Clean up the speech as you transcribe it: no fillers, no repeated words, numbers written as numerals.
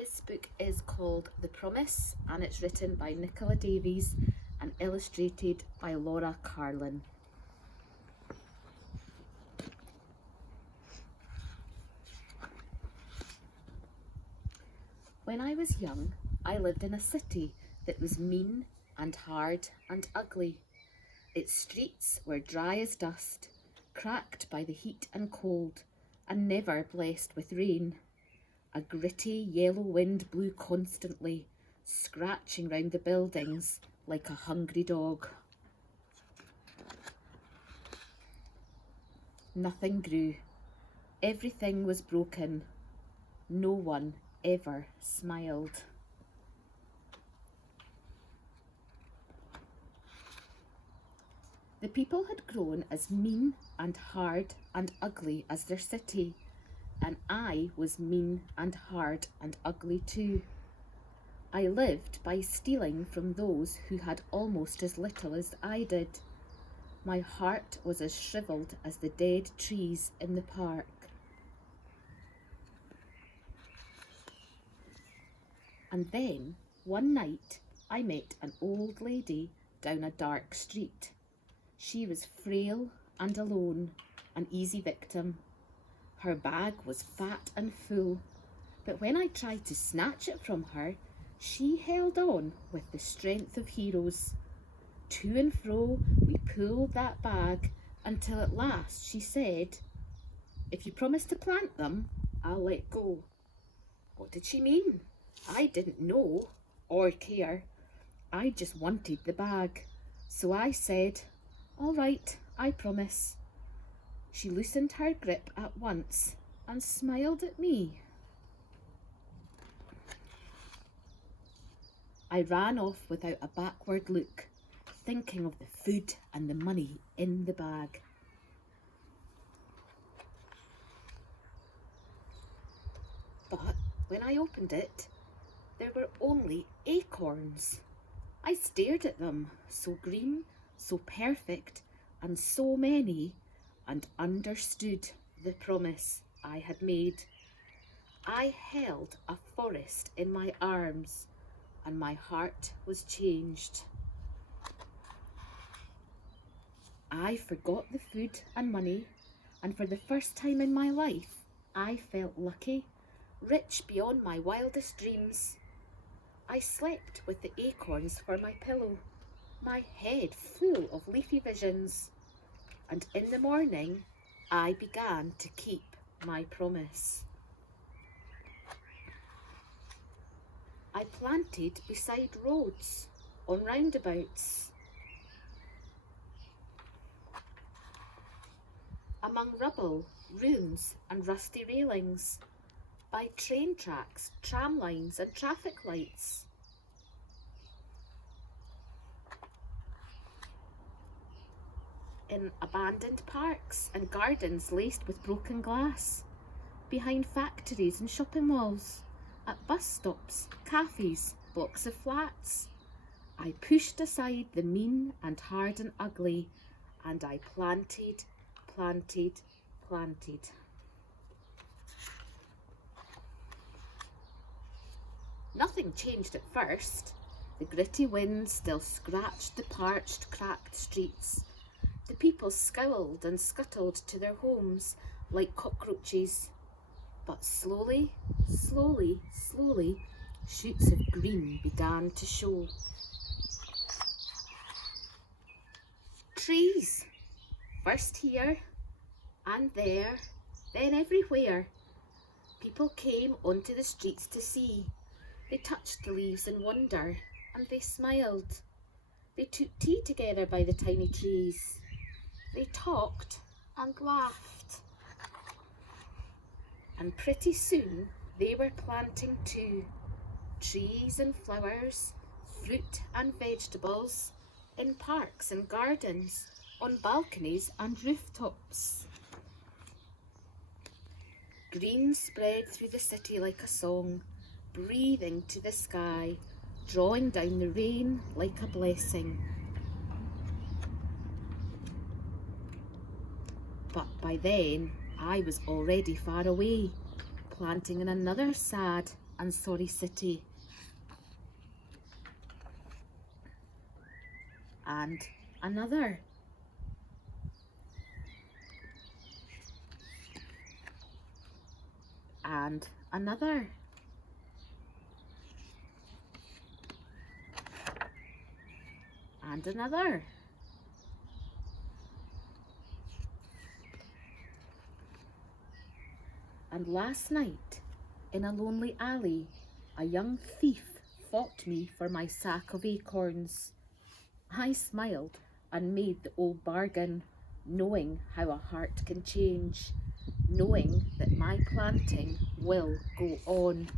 This book is called The Promise and it's written by Nicola Davies and illustrated by Laura Carlin. When I was young, I lived in a city that was mean and hard and ugly. Its streets were dry as dust, cracked by the heat and cold, and never blessed with rain. A gritty yellow wind blew constantly, scratching round the buildings like a hungry dog. Nothing grew. Everything was broken. No one ever smiled. The people had grown as mean and hard and ugly as their city, and I was mean and hard and ugly too. I lived by stealing from those who had almost as little as I did. My heart was as shriveled as the dead trees in the park. And then, one night, I met an old lady down a dark street. She was frail and alone, an easy victim. Her bag was fat and full, but when I tried to snatch it from her, she held on with the strength of heroes. To and fro we pulled that bag until at last she said, "If you promise to plant them, I'll let go." What did she mean? I didn't know or care. I just wanted the bag. So I said, "All right, I promise." She loosened her grip at once and smiled at me. I ran off without a backward look, thinking of the food and the money in the bag. But when I opened it, there were only acorns. I stared at them, so green, so perfect, and so many, and understood the promise I had made. I held a forest in my arms, and my heart was changed. I forgot the food and money, and for the first time in my life, I felt lucky, rich beyond my wildest dreams. I slept with the acorns for my pillow, my head full of leafy visions, and in the morning, I began to keep my promise. I planted beside roads, on roundabouts, among rubble, ruins and rusty railings, by train tracks, tram lines and traffic lights. In abandoned parks and gardens laced with broken glass, behind factories and shopping malls, at bus stops, cafes, blocks of flats. I pushed aside the mean and hard and ugly, and I planted, planted, planted. Nothing changed at first. The gritty wind still scratched the parched, cracked streets. The people scowled and scuttled to their homes like cockroaches. But slowly, slowly, slowly, shoots of green began to show. Trees, first here and there, then everywhere. People came onto the streets to see. They touched the leaves in wonder and they smiled. They took tea together by the tiny trees. They talked and laughed. And pretty soon they were planting too, trees and flowers, fruit and vegetables, in parks and gardens, on balconies and rooftops. Green spread through the city like a song, breathing to the sky, drawing down the rain like a blessing. But by then, I was already far away, planting in another sad and sorry city. And another. And another. And another. And last night, in a lonely alley, a young thief fought me for my sack of acorns. I smiled and made the old bargain, knowing how a heart can change, knowing that my planting will go on.